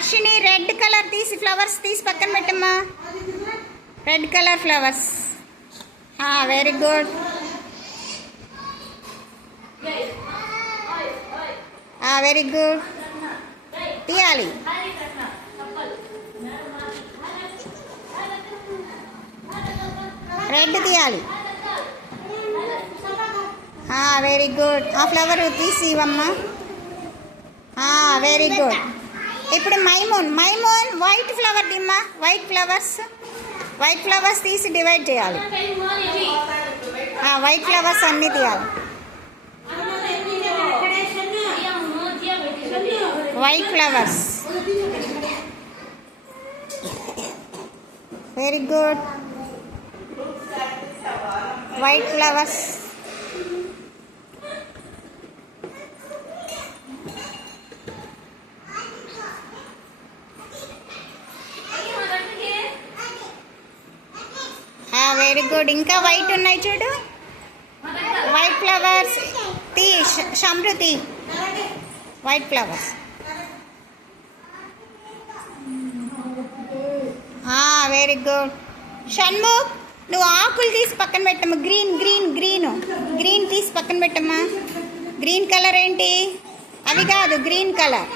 Varshini red colour తీసి flowers తీసి పక్కన పెట్టమ్మా. Red colour flowers. Very good. Very good. తీయాలి. రెడ్ తీయాలి. Very good. ఆ ఫ్లవర్ తీసి ఇవ్వమ్మా. Very good. ఇప్పుడు మైమూన్ వైట్ ఫ్లవర్ దిమ్మా. వైట్ ఫ్లవర్స్ తీసి డివైడ్ చేయాలి. వైట్ ఫ్లవర్స్ అన్నీ తీయాలి. White flowers. Very good. White flowers. Very good. ఇంకా వైట్ ఉన్నాయి చూడు. వైట్ ఫ్లవర్స్ తీ Smriti. White flowers. Very good. Shanmukh నువ్వు ఆకులు తీసి పక్కన పెట్టమ్మా. గ్రీన్ తీసి పక్కన పెట్టమ్మా. గ్రీన్ కలర్ ఏంటి? అవి కాదు, గ్రీన్ కలర్.